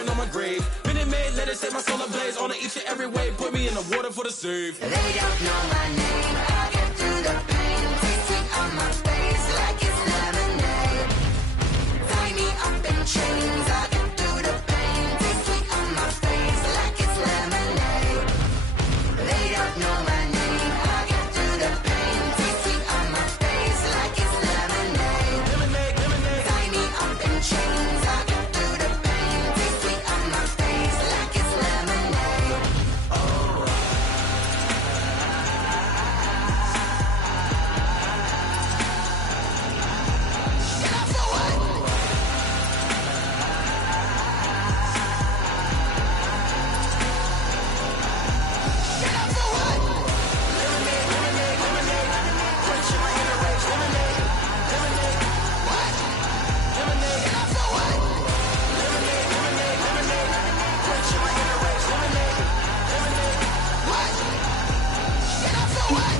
pouring on my grave. Minute Maid, let it set my soul ablaze. On each and every way, put me in the water for the save. They don't know my name, I get through the pain. Taste sweet on my face like it's lemonade. Tie me up in chains, I get through the pain. Taste sweet on my face like it's lemonade. They don't know my name, I get through the pain. Taste sweet on my face like it's lemonade. Lemonade, lemonade. Tie me up in chains, I get through the pain. Taste sweet on my face like it's lemonade. Get up for what? Get up for what? Lemonade, lemonade, lemonade. Quenching my inner rage. Lemonade, lemonade. What? Lemonade, Get up for what? lemonade, lemonade, lemonade. Quenching my inner rage. Lemonade, lemonade. What? Get up for what?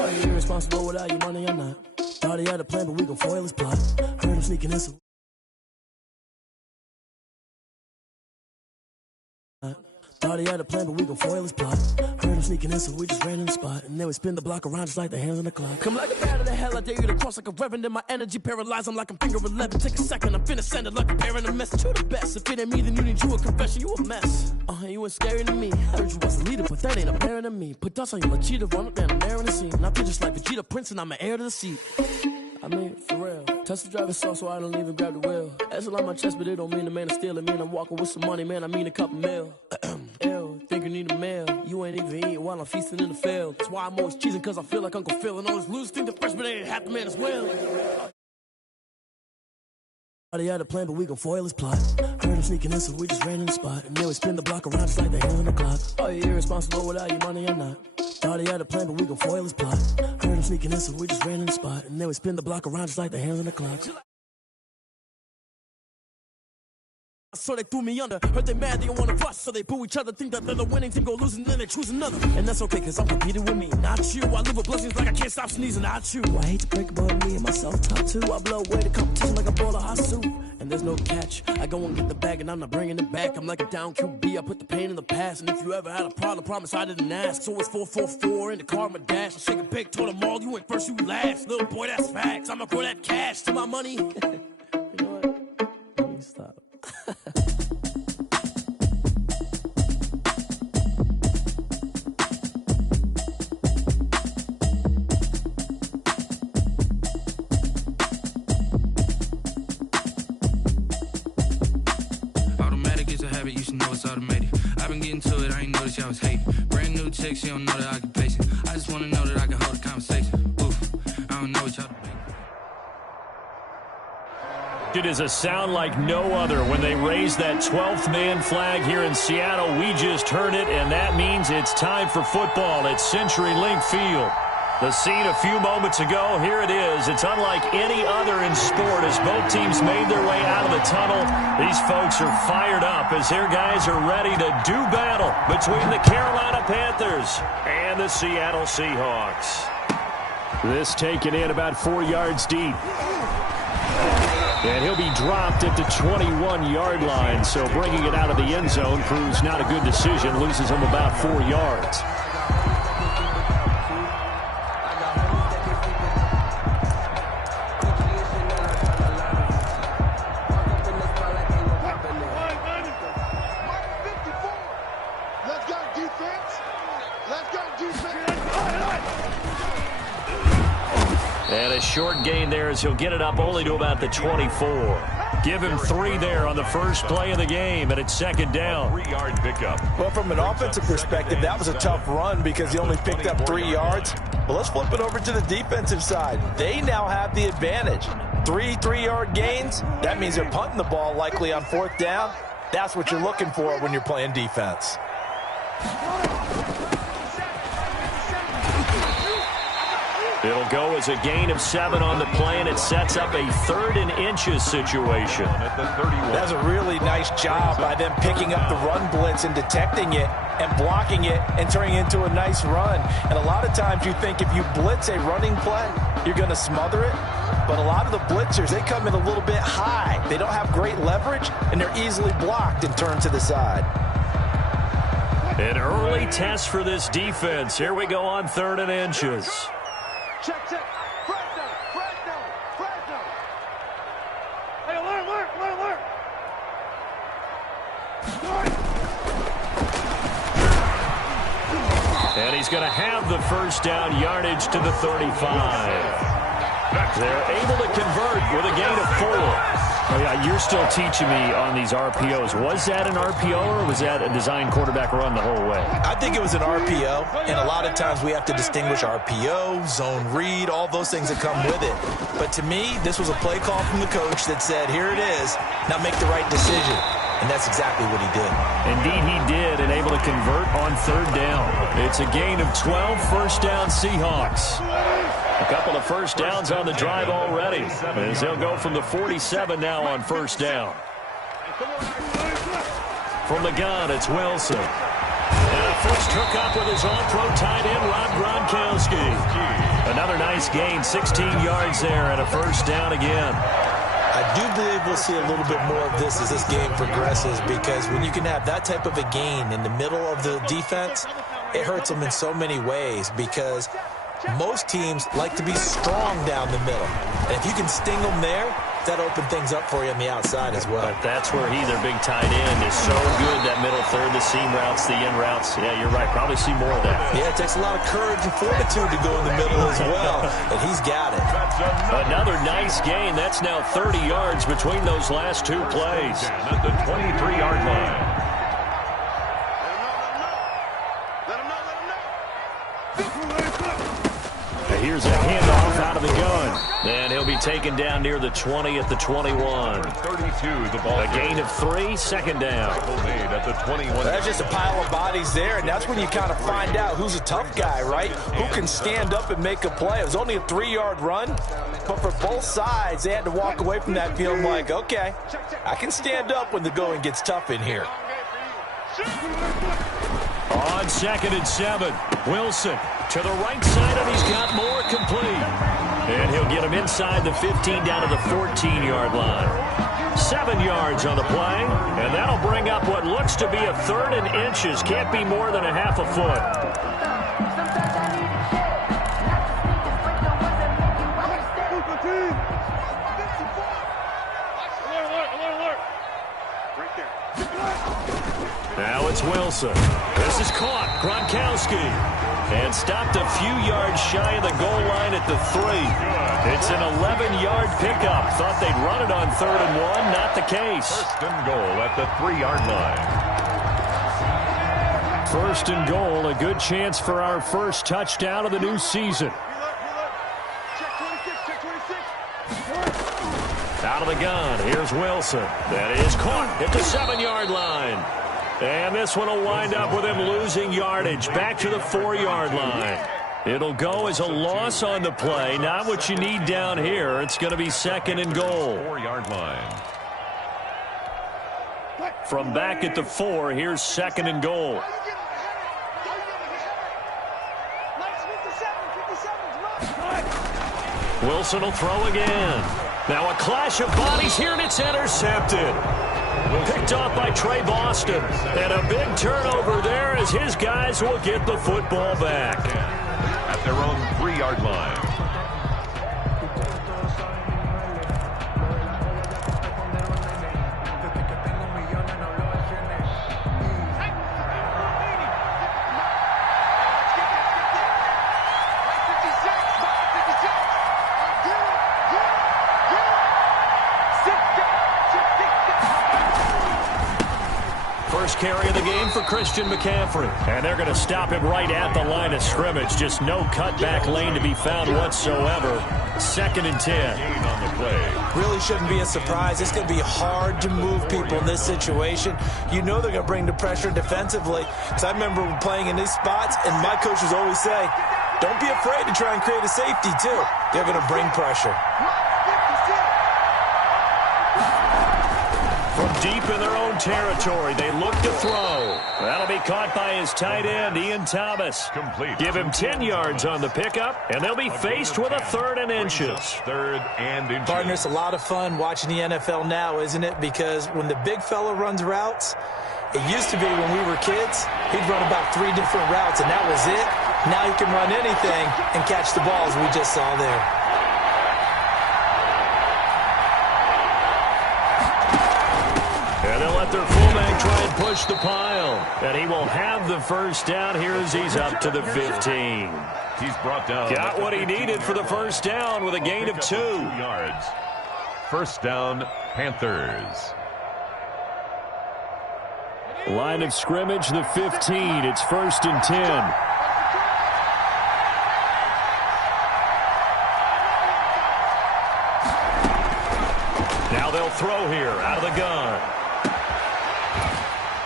Are you irresponsible without your money or not? Thought he had a plan, but we gon' foil his plot. Heard him sneaking in some. Thought he had a plan, but we gon' foil his plot. Heard him sneaking in, so we just ran in the spot. And then we spin the block around just like the hands on the clock. Come like a bat of the hell, I dare you to cross like a reverend. And my energy paralyzed, I'm like I'm finger 11. Take a second, I'm finna send it like a parent a message. You the best, if it ain't me, then you need you a confession. You a mess, you ain't scary to me. Heard you was a leader, but that ain't apparent to me. Put dust on you like cheetah, run up down the air in the scene. And I feel just like Vegeta Prince, and I'm an heir to the seat. I mean, for real. Touch the driver's sauce so I don't even grab the wheel. That's on my chest, but it don't mean the man is stealing. Mean I'm walking with some money, man, I mean a couple mil. Ew, think you need a meal. You ain't even eating while I'm feasting in the field. That's why I'm always cheesing, cause I feel like Uncle Phil. And all those losers think the freshman ain't half the man as well. Thought he had a plan, but we gon' foil his plot. Heard him sneaking in, so we just ran in the spot. And then we spin the block around just like the hands on the clock. Are you irresponsible without your money or not? Thought he had a plan, but we gon' foil his plot. Heard him sneaking in, so we just ran in the spot. And then we spin the block around just like the hands on the clock. So they threw me under. Heard they mad, they don't wanna fuss. So they boo each other, think that they're the winning team, go losing, then they choose another. And that's okay, cause I'm competing with me, not you. I live with blessings like I can't stop sneezing, not you. I hate to break about me and myself top two. I blow away the competition like a bowl of hot soup. And there's no catch. I go and get the bag and I'm not bringing it back. I'm like a down QB, I put the pain in the past. And if you ever had a problem, promise I didn't ask. So it's 444 in the car, my dash. I shake a big, told them all, you ain't first, you last. Little boy, that's facts. I'ma throw that cash to my money. You know what? Let me stop. Automatic is a habit, you should know it's automated. I've been getting to it, I ain't noticed y'all was hating. Brand new chick, she don't know the occupation. I just wanna know that I can hold a conversation. Oof, I don't know what y'all debating. It is a sound like no other when they raise that 12th man flag here in Seattle. We just heard it, and that means it's time for football at CenturyLink Field. The scene a few moments ago, here it is. It's unlike any other in sport as both teams made their way out of the tunnel. These folks are fired up as their guys are ready to do battle between the Carolina Panthers and the Seattle Seahawks. This taken in about 4 yards deep. And he'll be dropped at the 21-yard line, so bringing it out of the end zone proves not a good decision, loses him about 4 yards. And a short gain there as he'll get it up only to about the 24. Give him 3 there on the first play of the game, and it's second down. 3-yard pickup. Well, from an offensive perspective, that was a tough run because he only picked up 3 yards. But let's flip it over to the defensive side. They now have the advantage. 3 3-yard gains, that means they're punting the ball likely on 4th down. That's what you're looking for when you're playing defense. It'll go as a gain of 7 on the play, and it sets up a 3rd and inches situation. That's a really nice job by them picking up the run blitz and detecting it and blocking it and turning it into a nice run. And a lot of times you think if you blitz a running play, you're going to smother it. But a lot of the blitzers, they come in a little bit high. They don't have great leverage, and they're easily blocked and turned to the side. An early test for this defense. Here we go on 3rd and inches. Check. Fresno. Hey, alert. And he's going to have the first down, yardage to the 35. They're able to convert with a gain of 4. Oh, yeah, you're still teaching me on these RPOs. Was that an RPO or was that a design quarterback run the whole way? I think it was an RPO, and a lot of times we have to distinguish RPO, zone read, all those things that come with it. But to me, this was a play call from the coach that said, here it is, now make the right decision. And that's exactly what he did. Indeed, he did, and able to convert on 3rd down. It's a gain of 12, first down Seahawks. A couple of first downs on the drive already, as they'll go from the 47 now on first down. From the gun, it's Wilson. And a first hook up with his all-pro tight end, Rob Gronkowski. Another nice gain, 16 yards there, and a first down again. I do believe we'll see a little bit more of this as this game progresses, because when you can have that type of a gain in the middle of the defense, it hurts them in so many ways, because most teams like to be strong down the middle. And if you can sting them there, that opens things up for you on the outside as well. But that's where their big tight end, is so good, that middle third, the seam routes, the in routes. Yeah, you're right. Probably see more of that. Yeah, it takes a lot of courage and fortitude to go in the middle as well, and he's got it. Another nice gain. That's now 30 yards between those last 2 plays. At the 23-yard line. Here's a handoff out of the gun. And he'll be taken down near the 20 at the 21. 32, the ball. A gain of 3, second down. Made at the 21. That's just a pile of bodies there, and that's when you kind of find out who's a tough guy, right? Who can stand up and make a play. It was only a 3-yard run, but for both sides, they had to walk away from that feeling like, okay, I can stand up when the going gets tough in here. On 2nd and 7, Wilson to the right side, and he's got more complete. And he'll get him inside the 15 down to the 14-yard line. 7 yards on the play, and that'll bring up what looks to be a 3rd and inches. Can't be more than a half a foot. Now it's Wilson. This is caught. Gronkowski. And stopped a few yards shy of the goal line at the 3. It's an 11-yard pickup. Thought they'd run it on 3rd and 1. Not the case. First and goal at the 3-yard line. First and goal. A good chance for our first touchdown of the new season. Out of the gun. Here's Wilson. That is caught at the 7-yard line. And this one will wind up with him losing yardage back to the 4-yard line. It'll go as a loss on the play. Not what you need down here. It's going to be 2nd and goal. 4-yard line. From back at the 4, here's 2nd and goal. Wilson will throw again. Now a clash of bodies here, and it's intercepted. Picked off by Trey Boston. And a big turnover there as his guys will get the football back. At their own 3-yard line. First carry of the game for Christian McCaffrey. And they're going to stop him right at the line of scrimmage. Just no cutback lane to be found whatsoever. 2nd and 10. Gain on the play. Really shouldn't be a surprise. It's going to be hard to move people in this situation. You know they're going to bring the pressure defensively. Because I remember playing in these spots, and my coaches always say, Don't be afraid to try and create a safety, too. They're going to bring pressure. From deep in their own territory, they look to throw. That'll be caught by his tight end, Ian Thomas. Complete. Give him 10 yards on the pickup, and they'll be faced with a 3rd and inches. 3rd and inches. Partner, it's a lot of fun watching the NFL now, isn't it? Because when the big fella runs routes, it used to be when we were kids, he'd run about 3 different routes, and that was it. Now he can run anything and catch the balls we just saw there. And they'll let their fullback try and push the pile. And he will have the first down here as he's up to the 15. He's brought down. Got what he needed for the first down with a gain of 2 yards. First down, Panthers. Line of scrimmage, the 15. It's 1st and 10. Now they'll throw here out of the gun.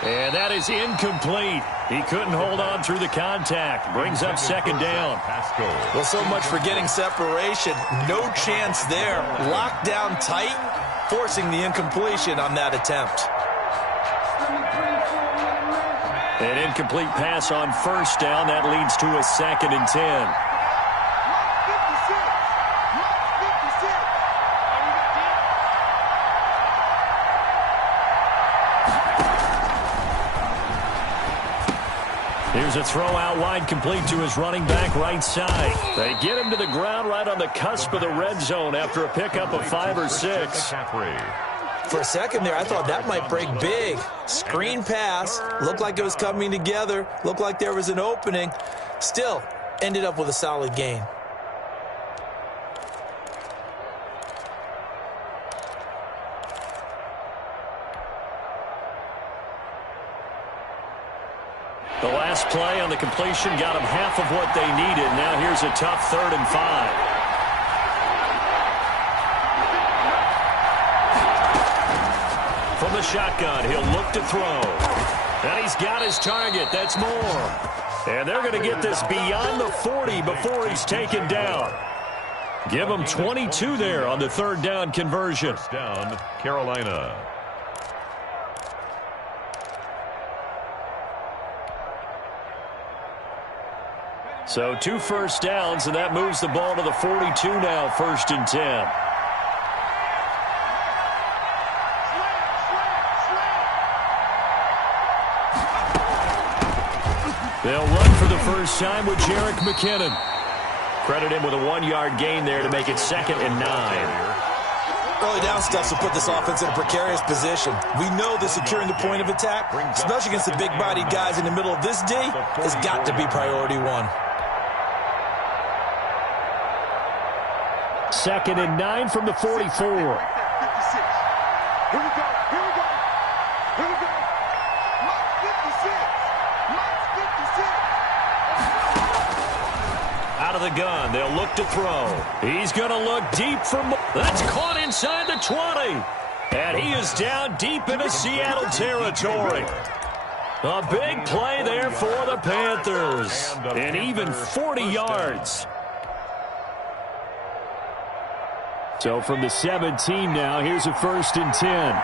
And that is incomplete. He couldn't hold on through the contact. Brings up 2nd down. Well, so much for getting separation. No chance there. Locked down tight, forcing the incompletion on that attempt. An incomplete pass on 1st down. That leads to a 2nd and 10. Here's a throw out wide, complete to his running back right side. They get him to the ground right on the cusp of the red zone after a pickup of 5 or 6. For a second there, I thought that might break big. Screen pass. Looked like it was coming together. Looked like there was an opening. Still, ended up with a solid gain. The last play on the completion got them half of what they needed. Now here's a tough 3rd and 5. From the shotgun, he'll look to throw. And he's got his target. That's more. And they're going to get this beyond the 40 before he's taken down. Give him 22 there on the 3rd down conversion. First down, Carolina. So 2 first downs, and that moves the ball to the 42 now, 1st and 10. They'll run for the first time with Jerick McKinnon. Credit him with a 1-yard gain there to make it 2nd and 9. Early down stuff to put this offense in a precarious position. We know that securing the point of attack, especially against the big-bodied guys in the middle of this D, has got to be priority 1. 2nd and 9 from the 44. Out of the gun, they'll look to throw. He's going to look deep for more. That's caught inside the 20. And he is down deep into Seattle territory. A big play there for the Panthers. And even 40 yards. So from the 17 now, here's a 1st and 10.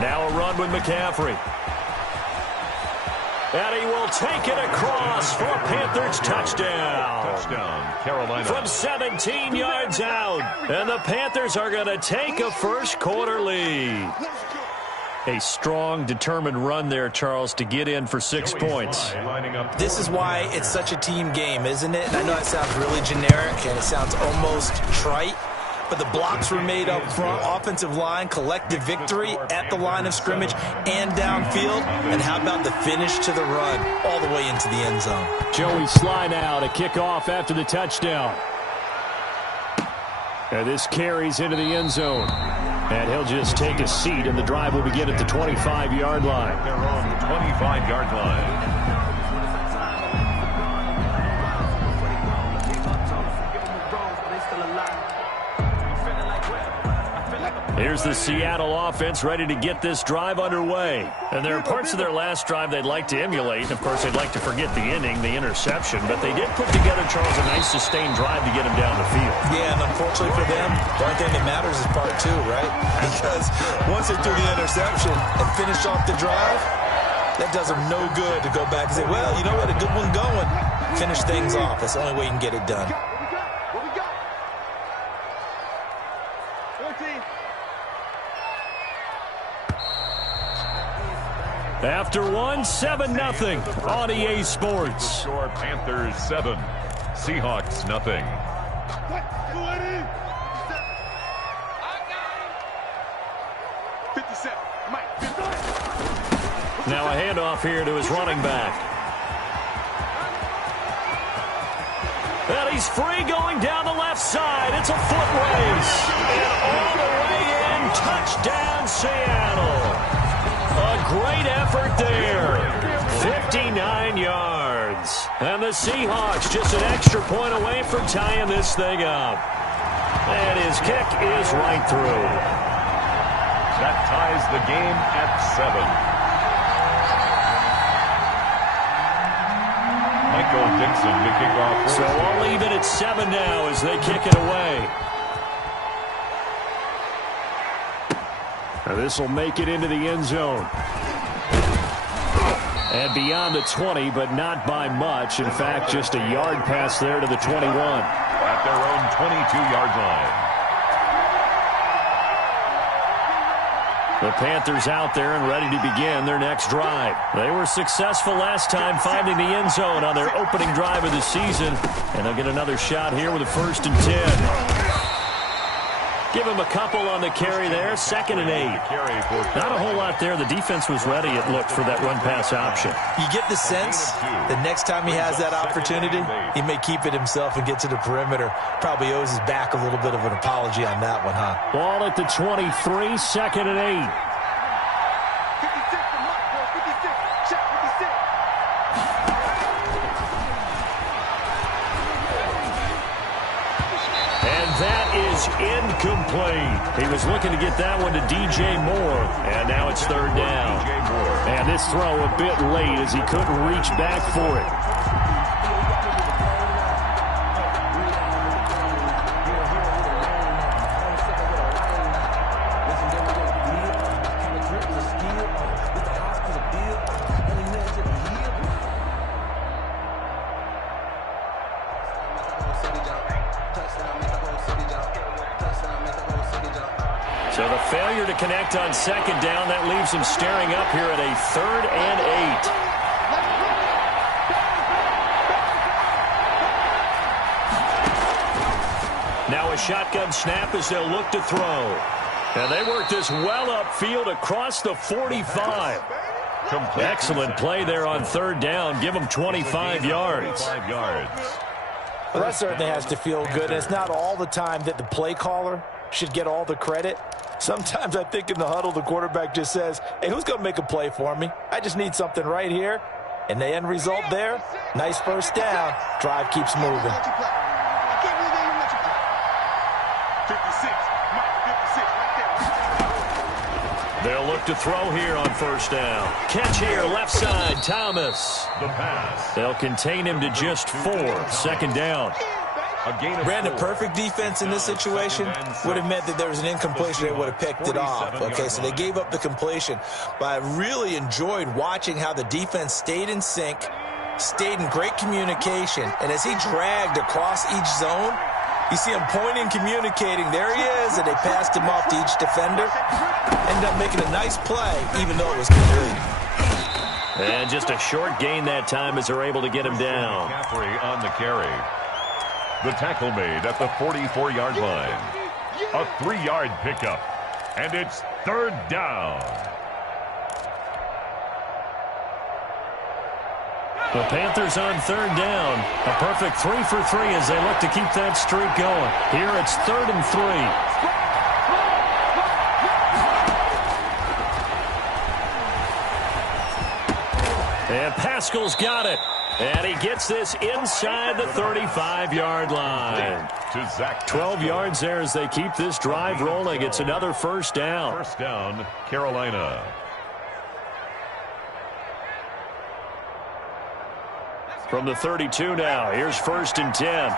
Now a run with McCaffrey. And he will take it across for a Panthers touchdown. Touchdown, Carolina. From 17 yards out. And the Panthers are going to take a first-quarter lead. A strong, determined run there, Charles, to get in for 6 points. This is why it's such a team game, isn't it? And I know it sounds really generic and it sounds almost trite, but the blocks were made up front, offensive line, collective victory at the line of scrimmage and downfield. And how about the finish to the run all the way into the end zone? Joey Sly now to kick off after the touchdown. And this carries into the end zone. And he'll just take a seat, and the drive will begin at the 25-yard line. Their own 25-yard line. Here's the Seattle offense ready to get this drive underway. And there are parts of their last drive they'd like to emulate. Of course, they'd like to forget the inning, the interception. But they did put together, Charles, a nice sustained drive to get him down the field. Yeah, and unfortunately for them, the only thing that matters is part two, right? Because once they threw the interception and finished off the drive, that does them no good to go back and say, well, you know what, a good one going. Finish things off. That's the only way you can get it done. After one, 7-0 on EA Sports. Score Panthers 7, Seahawks nothing. Now a handoff here to his running back. And he's free going down the left side. It's a foot race. And all the way in, touchdown Seattle. A great effort there. 59 yards. And the Seahawks just an extra point away from tying this thing up. And his kick is right through. That ties the game at 7. Michael Dixon to kick off. So I'll leave it at 7 now as they kick it away. Now this will make it into the end zone. And beyond the 20, but not by much. In fact, just a yard pass there to the 21. At their own 22-yard line. The Panthers out there and ready to begin their next drive. They were successful last time finding the end zone on their opening drive of the season. And they'll get another shot here with a 1st and 10. Give him a couple on the carry there. 2nd and 8. Not a whole lot there. The defense was ready, it looked, for that run-pass option. You get the sense the next time he has that opportunity, he may keep it himself and get to the perimeter. Probably owes his back a little bit of an apology on that one, huh? Ball at the 23, 2nd and 8. Incomplete. He was looking to get that one to DJ Moore, and now it's 3rd down. And this throw a bit late as he couldn't reach back for it. So the failure to connect on 2nd down, that leaves him staring up here at a 3rd and 8. Now a shotgun snap as they'll look to throw. And they work this well upfield across the 45. Excellent play there on 3rd down. Give them 25 yards. Well, that certainly has to feel good. And it's not all the time that the play caller should get all the credit. Sometimes I think in the huddle, the quarterback just says, hey, who's going to make a play for me? I just need something right here. And the end result there, nice 1st down. Drive keeps moving. They'll look to throw here on 1st down. Catch here, left side, Thomas. The pass. They'll contain him to just 4. 2nd down. Brandon, perfect defense in this situation would have meant that there was an incompletion. They would have picked it off. Okay, so they gave up the completion. But I really enjoyed watching how the defense stayed in sync, stayed in great communication. And as he dragged across each zone, you see him pointing, communicating. There he is, and they passed him off to each defender. Ended up making a nice play, even though it was complete. And just a short gain that time as they're able to get him down. McCaffrey on the carry. The tackle made at the 44-yard line. A 3-yard pickup. And it's 3rd down. The Panthers on 3rd down. A perfect 3 for 3 as they look to keep that streak going. Here it's 3rd and 3. And Pascal's got it. And he gets this inside the 35-yard line. to Zach. 12 yards there as they keep this drive rolling. It's another first down. First down, Carolina. From the 32 now, here's 1st and 10.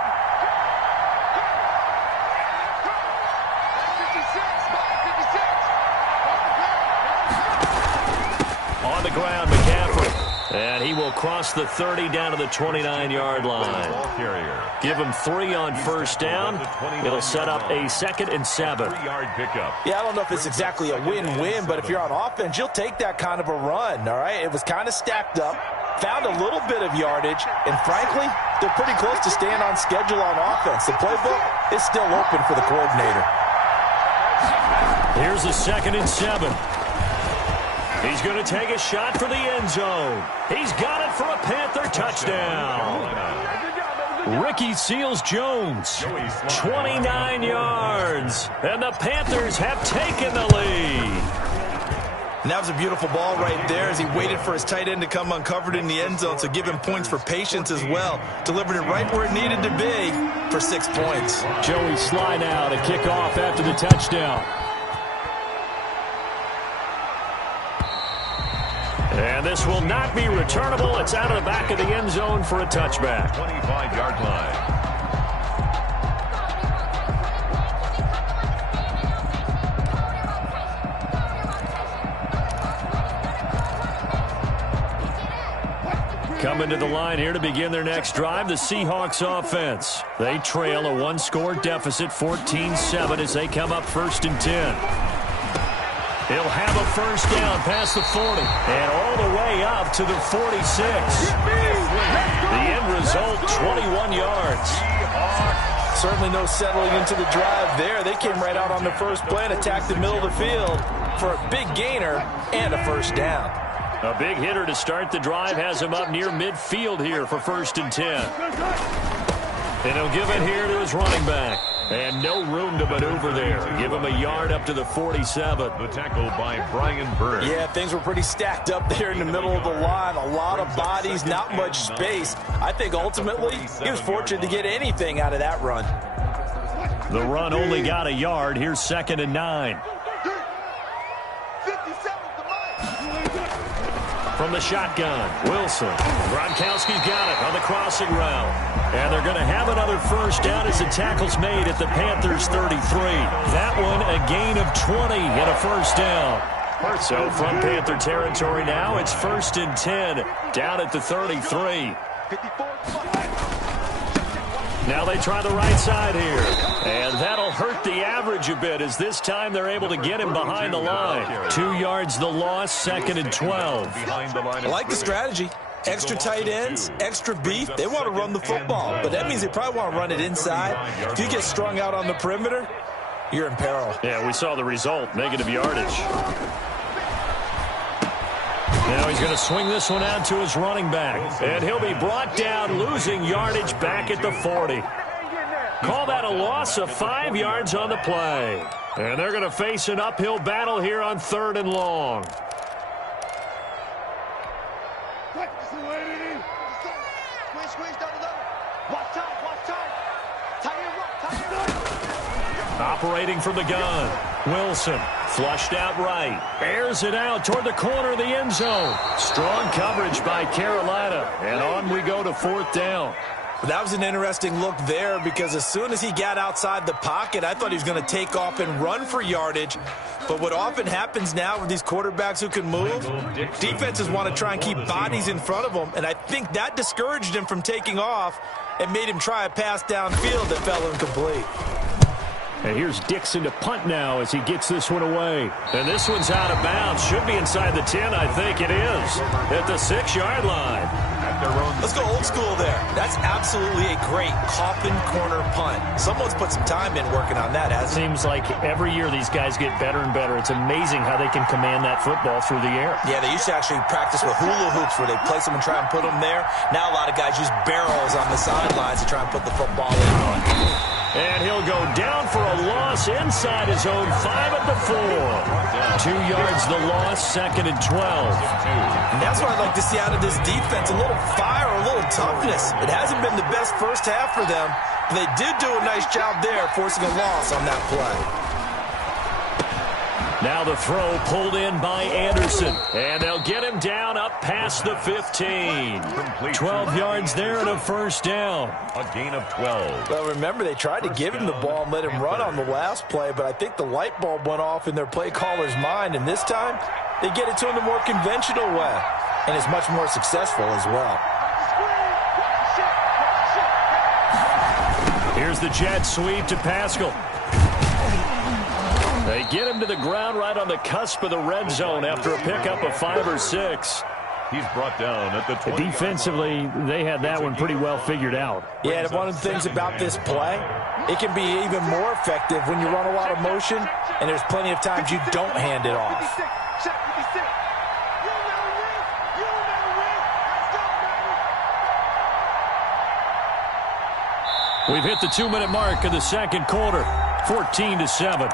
On the ground, McCaffrey. And he will cross the 30 down to the 29-yard line. Give him 3 on first down. It'll set up a 2nd and 7. 3-yard pickup. Yeah, I don't know if it's exactly a win-win, but if you're on offense, you'll take that kind of a run, all right? It was kind of stacked up, found a little bit of yardage, and frankly, they're pretty close to staying on schedule on offense. The playbook is still open for the coordinator. Here's a 2nd and 7. He's going to take a shot for the end zone. He's got it for a Panther touchdown. Ricky Seals-Jones, 29 yards. And the Panthers have taken the lead. And that was a beautiful ball right there as he waited for his tight end to come uncovered in the end zone, so give him points for patience as well. Delivered it right where it needed to be for 6 points. Joey Sly now to kick off after the touchdown. And this will not be returnable. It's out of the back of the end zone for a touchback. 25-yard line. Coming to the line here to begin their next drive, the Seahawks offense. They trail a 1-score deficit, 14-7, as they come up 1st and 10. He'll have a first down past the 40 and all the way up to the 46. The end result, 21 yards. Certainly no settling into the drive there. They came right out on the first play and attacked the middle of the field for a big gainer and a first down. A big hitter to start the drive has him up near midfield here for 1st and 10. And he'll give it here to his running back. And no room to maneuver there. Give him a yard up to the 47. The tackle by Brian Burns. Yeah, things were pretty stacked up there in the middle of the line. A lot of bodies, not much space. I think ultimately he was fortunate to get anything out of that run. The run only got a yard. Here's 2nd and 9. From the shotgun, Wilson. Gronkowski's got it on the crossing route. And they're going to have another first down as the tackle's made at the Panthers' 33. That one a gain of 20 and a first down. So from Panther territory now, it's 1st and 10 down at the 33. Now they try the right side here. And that'll hurt the average a bit as this time they're able to get him behind the line. 2 yards the loss, 2nd and 12. I like the strategy. Extra tight ends, extra beef. They want to run the football, but that means they probably want to run it inside. If you get strung out on the perimeter, you're in peril. Yeah, we saw the result, negative yardage. Now he's going to swing this one out to his running back. And he'll be brought down, losing yardage back at the 40. Call that a loss of 5 yards on the play. And they're going to face an uphill battle here on 3rd and long. Operating from the gun, Wilson, flushed out right, airs it out toward the corner of the end zone. Strong coverage by Carolina, and on we go to 4th down. That was an interesting look there because as soon as he got outside the pocket, I thought he was going to take off and run for yardage. But what often happens now with these quarterbacks who can move, defenses want to try and keep bodies in front of them, and I think that discouraged him from taking off and made him try a pass downfield that fell incomplete. And here's Dixon to punt now as he gets this one away. And this one's out of bounds. Should be inside the 10, I think it is. At the 6-yard line. Let's go old school there. That's absolutely a great coffin corner punt. Someone's put some time in working on that, hasn't it? Seems like every year these guys get better and better. It's amazing how they can command that football through the air. Yeah, they used to actually practice with hula hoops where they place them and try and put them there. Now a lot of guys use barrels on the sidelines to try and put the football in. And he'll go down for a loss inside his own 5 at the 4. 2 yards the loss, 2nd and 12. And that's what I'd like to see out of this defense, a little fire, a little toughness. It hasn't been the best first half for them, but they did do a nice job there forcing a loss on that play. Now the throw pulled in by Anderson. And they'll get him down up past the 15. 12 yards there and a first down. A gain of 12. Well, remember, they tried to give him the ball and let him run on the last play, but I think the light bulb went off in their play caller's mind, and this time they get it to him the more conventional way, and it's much more successful as well. Here's the jet sweep to Pascal. They get him to the ground right on the cusp of the red zone after a pickup of 5 or 6. He's brought down at the 20. Defensively, they had that one pretty well figured out. Yeah, and one of the things about this play, it can be even more effective when you run a lot of motion, and there's plenty of times you don't hand it off. We've hit the 2-minute mark of the second quarter, 14-7.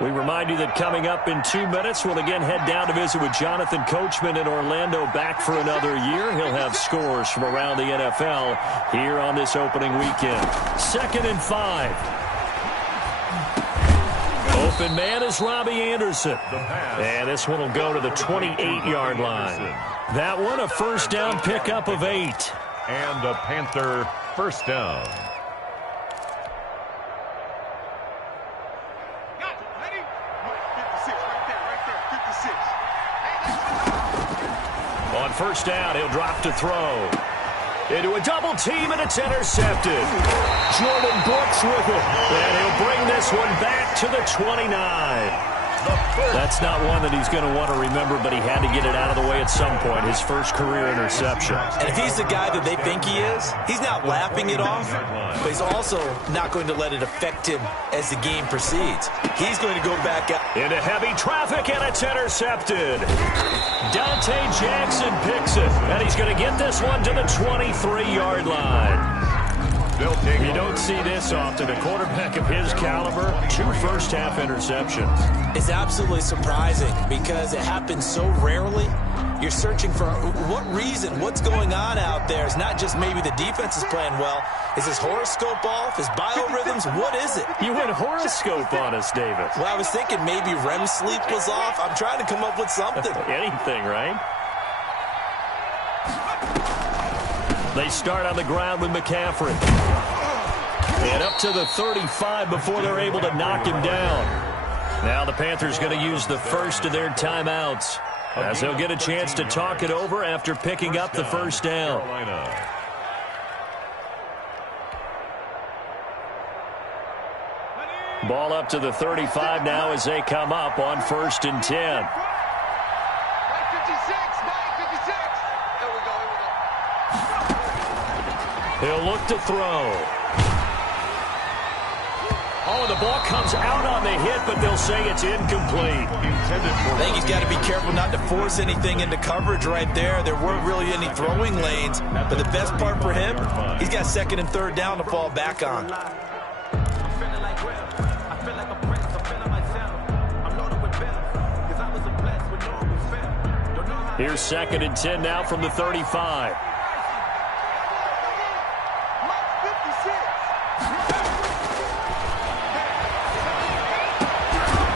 We remind you that coming up in 2 minutes, we'll again head down to visit with Jonathan Coachman in Orlando, back for another year. He'll have scores from around the NFL here on this opening weekend. 2nd and 5. Open man is Robbie Anderson. And this one will go to the 28-yard line. That one a first down pickup of 8. And a Panther first down. On first down, he'll drop to throw. Into a double team, and it's intercepted. Jordan Brooks with it. And he'll bring this one back to the 29. That's not one that he's going to want to remember, but he had to get it out of the way at some point. His first career interception. And if he's the guy that they think he is, he's not laughing it off, but he's also not going to let it affect him as the game proceeds. He's going to go back out. Into heavy traffic, and it's intercepted. Dante Jackson picks it, and he's going to get this one to the 23-yard line. You don't see this often. A quarterback of his caliber, 2 first-half interceptions. It's absolutely surprising because it happens so rarely. You're searching for what reason, what's going on out there. It's not just maybe the defense is playing well. Is his horoscope off? His biorhythms? What is it? You went horoscope on us, David. Well, I was thinking maybe REM sleep was off. I'm trying to come up with something. Anything, right? They start on the ground with McCaffrey. And up to the 35 before they're able to knock him down. Now the Panthers going to use the first of their timeouts, as they'll get a chance to talk it over after picking up the first down. Ball up to the 35 now as they come up on 1st and 10. He'll look to throw. Oh, the ball comes out on the hit, but they'll say it's incomplete. I think he's got to be careful not to force anything into coverage right there. There weren't really any throwing lanes, but the best part for him, he's got 2nd and 3rd down to fall back on. Here's 2nd and 10 now from the 35.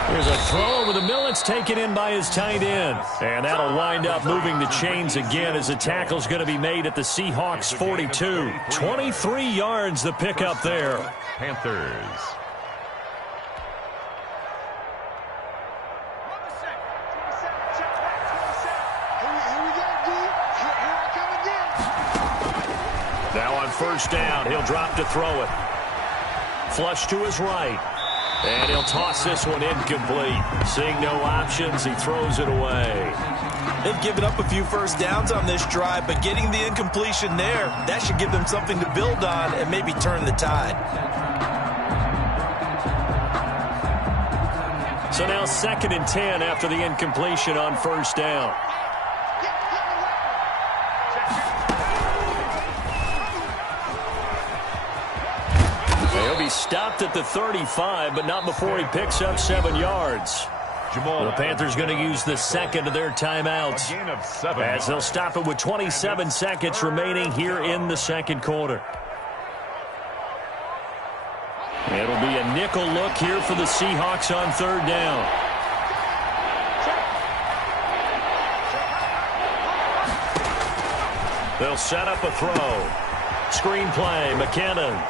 Here's a throw over the middle. It's taken in by his tight end. And that'll wind up moving the chains again as the tackle's going to be made at the Seahawks 42. 23 yards the pickup there. Panthers. Now on first down, he'll drop to throw it. Flush to his right. And he'll toss this one incomplete. Seeing no options, he throws it away. They've given up a few first downs on this drive, but getting the incompletion there, that should give them something to build on and maybe turn the tide. So now 2nd and 10 after the incompletion on first down. He'll be stopped at the 35, but not before he picks up 7 yards. The Panthers going to use the second of their timeouts as they'll stop it with 27 seconds remaining here in the second quarter. It'll be a nickel look here for the Seahawks on third down. They'll set up a throw. Screen play, McKinnon.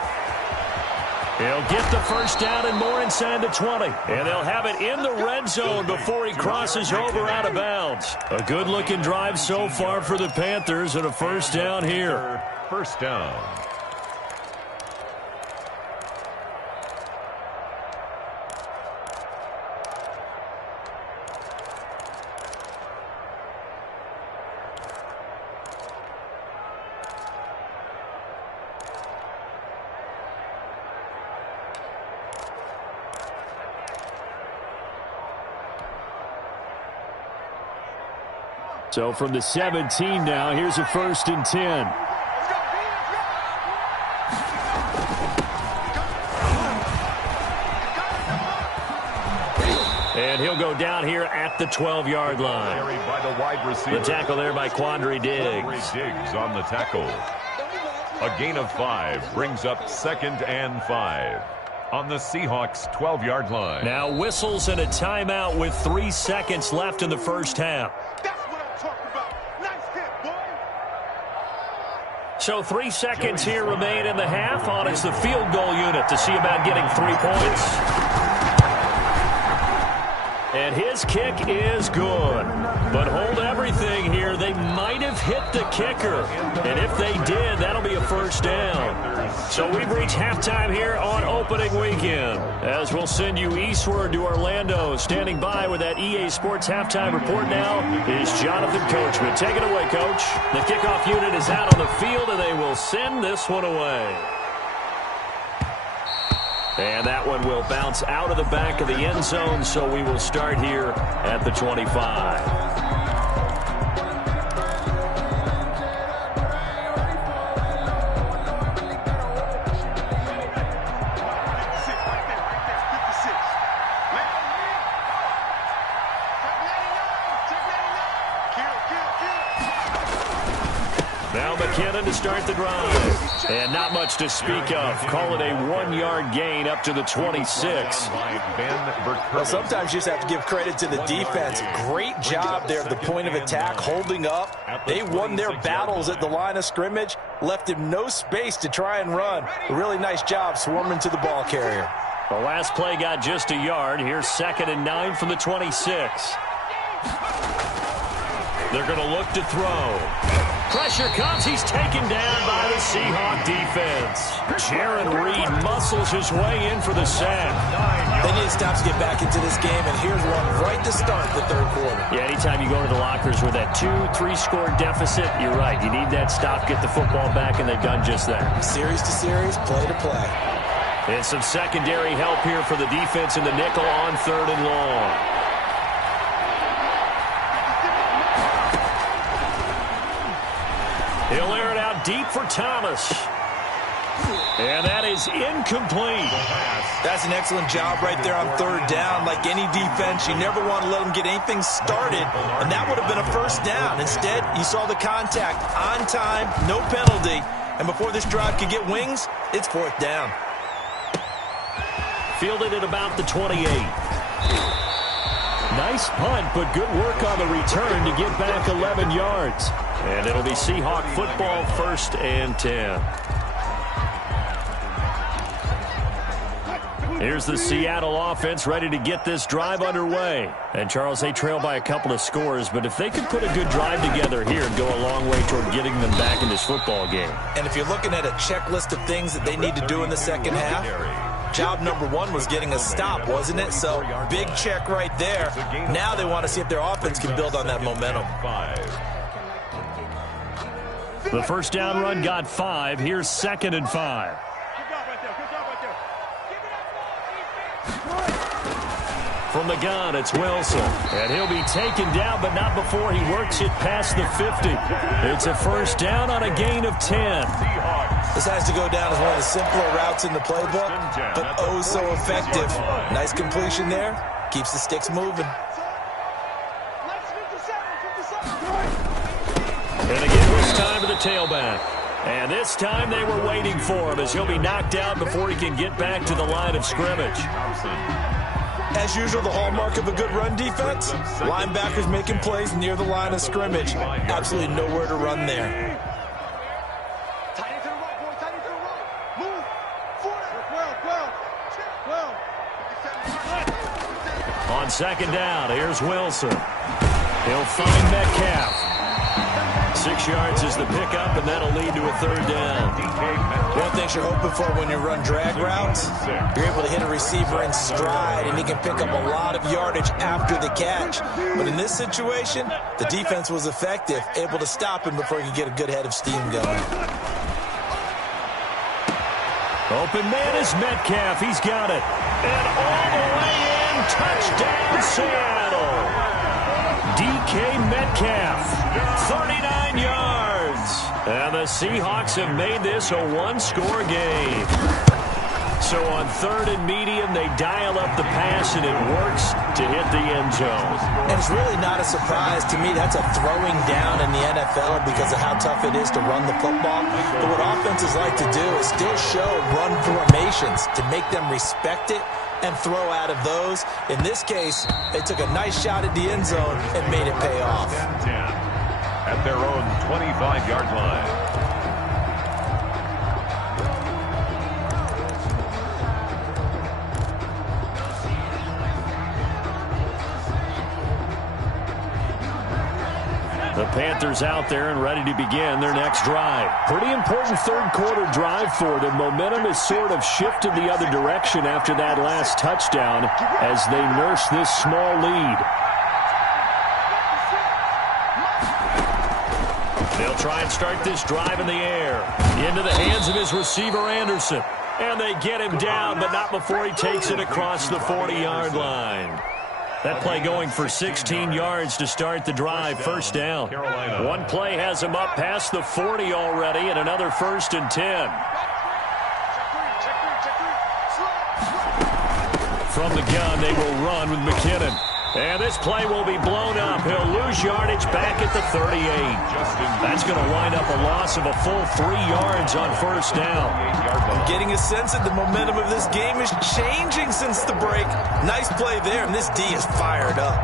He'll get the first down and more inside the 20. And they'll have it in the red zone before he crosses over out of bounds. A good-looking drive so far for the Panthers and a first down here. First down. So from the 17 now, here's a 1st and 10. And he'll go down here at the 12-yard line. By the wide receiver. The tackle there by Quandre Diggs. Diggs on the tackle. A gain of 5 brings up 2nd and 5 on the Seahawks 12-yard line. Now whistles and a timeout with 3 seconds left in the first half. So 3 seconds here remain in the half on as the field goal unit to see about getting 3 points. And his kick is good. But hold everything here. They might have hit the kicker. And if they did, that'll be a first down. So we've reached halftime here on opening weekend. As we'll send you eastward to Orlando. Standing by with that EA Sports halftime report now is Jonathan Coachman. Take it away, Coach. The kickoff unit is out on the field, and they will send this one away. And that one will bounce out of the back of the end zone, so we will start here at the 25. Now McKinnon to start the drive. And not much to speak of. Call it a 1-yard gain up to the 26. Well, sometimes you just have to give credit to the defense. Great job there at the point of attack, holding up. They won their battles at the line of scrimmage, left him no space to try and run. A really nice job swarming to the ball carrier. The last play got just a yard. Here's 2nd and 9 from the 26. They're going to look to throw. Pressure comes. He's taken down by the Seahawk defense. Jaron Reed muscles his way in for the sack. They need to stop to get back into this game, and here's one right to start the third quarter. Yeah, anytime you go to the lockers with that 2-3 score deficit, you're right. You need that stop, get the football back, and they've done just that. Series to series, play to play. And some secondary help here for the defense in the nickel on 3rd and long. He'll air it out deep for Thomas. And that is incomplete. That's an excellent job right there on 3rd down. Like any defense, you never want to let them get anything started, and that would have been a first down. Instead, you saw the contact on time, no penalty, and before this drive could get wings, it's 4th down. Fielded at about the 28. Nice punt, but good work on the return to get back 11 yards. And it'll be Seahawk football, 1st and 10. Here's the Seattle offense ready to get this drive underway. And, Charles, they trail by a couple of scores, but if they could put a good drive together here and go a long way toward getting them back in this football game. And if you're looking at a checklist of things that they need to do in the second half, job number 1 was getting a stop, wasn't it? So, big check right there. Now they want to see if their offense can build on that momentum. The first down run got 5. Here's 2nd and 5. From the gun, it's Wilson. And he'll be taken down, but not before he works it past the 50. It's a first down on a gain of 10. This has to go down as one of the simpler routes in the playbook, but oh so effective. Nice completion there. Keeps the sticks moving. And again, this time to the tailback. And this time they were waiting for him as he'll be knocked down before he can get back to the line of scrimmage. As usual, the hallmark of a good run defense, linebackers making plays near the line of scrimmage. Absolutely nowhere to run there. On second down, here's Wilson. He'll find Metcalf. 6 yards is the pickup, and that'll lead to a third down. One thing you're hoping for when you run drag routes, you're able to hit a receiver in stride, and he can pick up a lot of yardage after the catch. But in this situation, the defense was effective, able to stop him before he could get a good head of steam going. Open man is Metcalf. He's got it. And all the way in, touchdown Seattle. DK Metcalf, 39 yards. And the Seahawks have made this a one-score game. So on third and medium, they dial up the pass, and it works to hit the end zone. And it's really not a surprise to me. That's a throwing down in the NFL because of how tough it is to run the football. But what offenses like to do is still show run formations to make them respect it and throw out of those. In this case, they took a nice shot at the end zone and made it pay off. At their own 25-yard line. The Panthers out there and ready to begin their next drive. Pretty important third quarter drive for them. Momentum has sort of shifted the other direction after that last touchdown as they nurse this small lead. They'll try and start this drive in the air. Into the hands of his receiver, Anderson. And they get him down, but not before he takes it across the 40-yard line. That play going for 16 yards to start the drive. First down. One play has him up past the 40 already, and another 1st and 10. From the gun, they will run with McKinnon. And this play will be blown up. He'll lose yardage back at the 38. That's going to wind up a loss of a full 3 yards on first down. I'm getting a sense that the momentum of this game is changing since the break. Nice play there, and this D is fired up.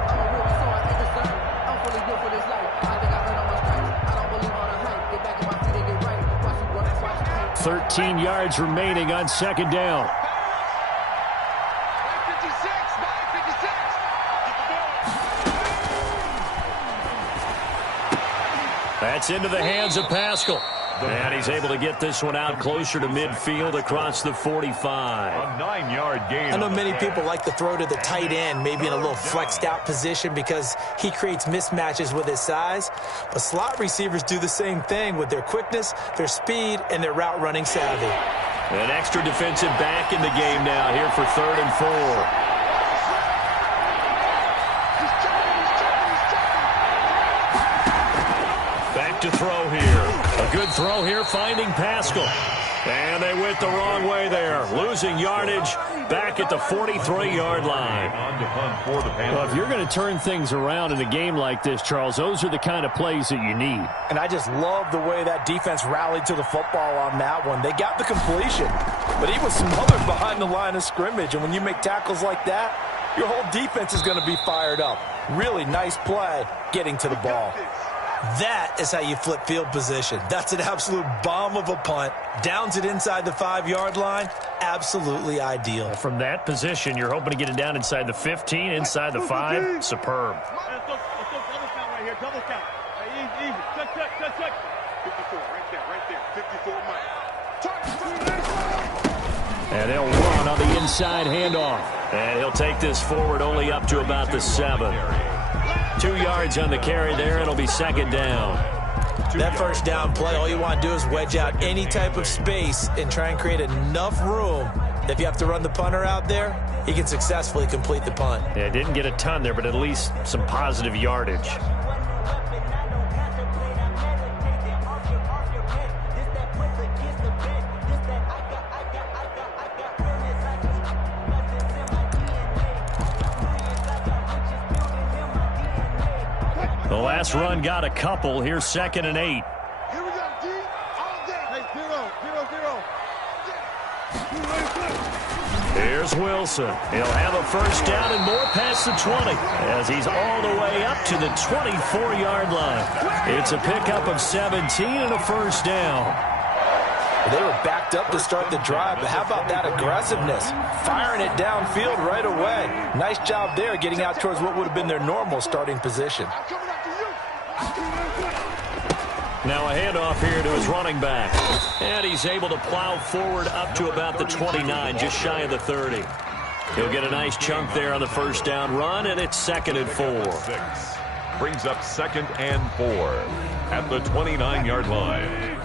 13 yards remaining on second down. That's into the hands of Pascal. And he's able to get this one out closer to midfield across the 45. A 9-yard gain. I know many people like to throw to the tight end, maybe in a little flexed out position because he creates mismatches with his size. But slot receivers do the same thing with their quickness, their speed, and their route running savvy. An extra defensive back in the game now here for 3rd and 4. To throw here. A good throw here, finding Pascal. And they went the wrong way there. Losing yardage back at the 43-yard line. Well, if you're going to turn things around in a game like this, Charles, those are the kind of plays that you need. And I just love the way that defense rallied to the football on that one. They got the completion, but he was smothered behind the line of scrimmage. And when you make tackles like that, your whole defense is going to be fired up. Really nice play getting to the ball. That is how you flip field position. That's an absolute bomb of a punt. Downs it inside the 5-yard line. Absolutely ideal. From that position, you're hoping to get it down inside the 15, inside the 5. Superb. Double count right here. Double count. Easy. Check. 54 right there. 54 And they'll run on the inside handoff. And he'll take this forward only up to about the 7. 2 yards on the carry there. It'll be second down. That first down play, all you want to do is wedge out any type of space and try and create enough room If you have to run the punter out there, he can successfully complete the punt. Yeah, didn't get a ton there, but at least some positive yardage. The last run got a couple. Here's 2nd and 8. Here we go, D. All day. Hey, 0-0-0. Here's Wilson. He'll have a first down and more past the 20 as he's all the way up to the 24-yard line. It's a pickup of 17 and a first down. They were backed up to start the drive, but how about that aggressiveness? Firing it downfield right away. Nice job there getting out towards what would have been their normal starting position. Now a handoff here to his running back. And he's able to plow forward up to about the 29, just shy of the 30. He'll get a nice chunk there on the first down run, and it's 2nd and 4. Brings up 2nd and 4 at the 29-yard line.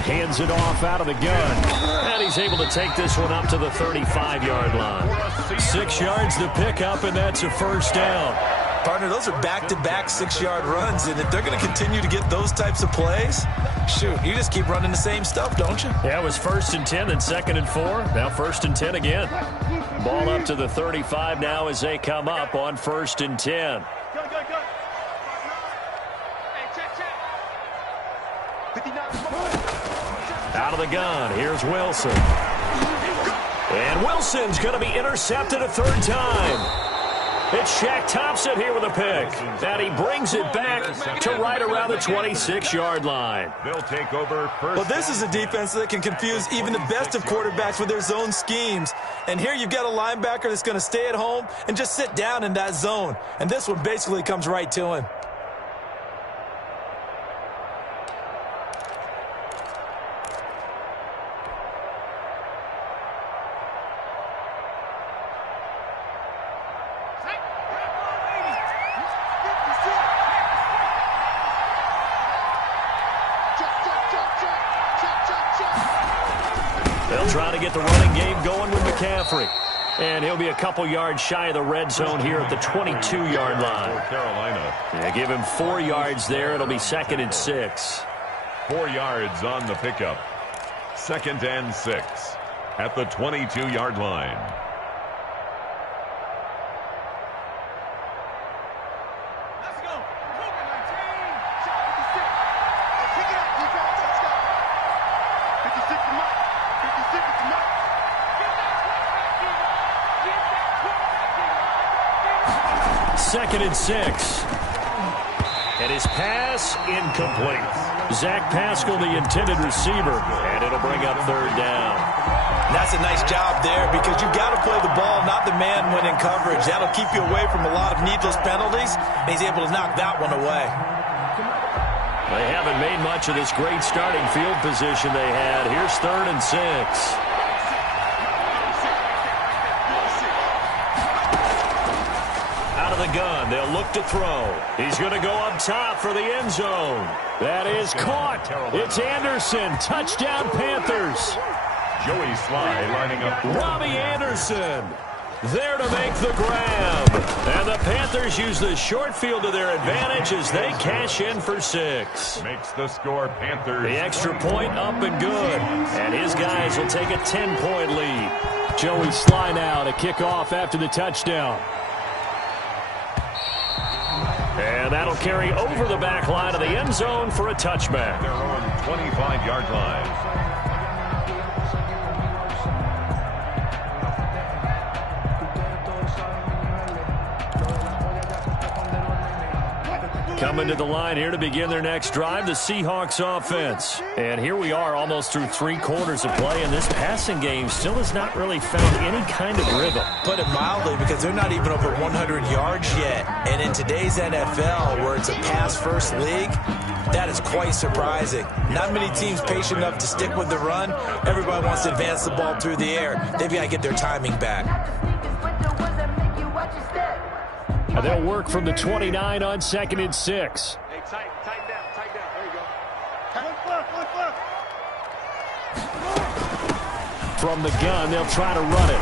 Hands it off out of the gun. And he's able to take this one up to the 35-yard line. 6 yards to pick up, and that's a first down. Partner, those are back-to-back 6-yard runs, and if they're going to continue to get those types of plays, shoot, you just keep running the same stuff, don't you? Yeah, it was 1st and 10, then 2nd and 4. Now 1st and 10 again. Ball up to the 35 now as they come up on 1st and 10. Go. Hey, check. 59. Out of the gun, here's Wilson. And Wilson's going to be intercepted a 3rd time. It's Shaq Thompson here with a pick. And he brings it back to right around the 26-yard line. They'll take over first. Well, this is a defense that can confuse even the best of quarterbacks with their zone schemes. And here you've got a linebacker that's going to stay at home and just sit down in that zone. And this one basically comes right to him. They'll try to get the running game going with McCaffrey. And he'll be a couple yards shy of the red zone here at the 22-yard line. Carolina. Yeah, give him 4 yards there. It'll be 2nd and 6. 4 yards on the pickup. 2nd and 6 at the 22-yard line. Let's go. 56. Kick it out, defense. Let's go. 56 to Mike. 56 to Mike. Second and 6. And his pass incomplete. Zach Pascal, the intended receiver, and it'll bring up 3rd down. That's a nice job there because you've got to play the ball, not the man when in coverage. That'll keep you away from a lot of needless penalties, and he's able to knock that one away. They haven't made much of this great starting field position they had. Here's 3rd and 6. Out of the gun, they'll look to throw. He's going to go up top for the end zone. That is caught. It's Anderson. Touchdown, Panthers. Joey Sly lining up. Robbie Anderson there to make the grab. And the Panthers use the short field to their advantage as they cash in for 6. Makes the score Panthers. The extra point up and good. And his guys will take a 10-point lead. Joey Sly now to kick off after the touchdown. And that'll carry over the back line of the end zone for a touchback. Their own 25-yard line. Coming to the line here to begin their next drive, the Seahawks offense. And here we are almost through 3 quarters of play, and this passing game still has not really found any kind of rhythm. Put it mildly, because they're not even over 100 yards yet. And in today's NFL, where it's a pass-first league, that is quite surprising. Not many teams patient enough to stick with the run. Everybody wants to advance the ball through the air. They've got to get their timing back. And they'll work from the 29 on 2nd and 6. Hey, tighten down. There you From the gun, they'll try to run it.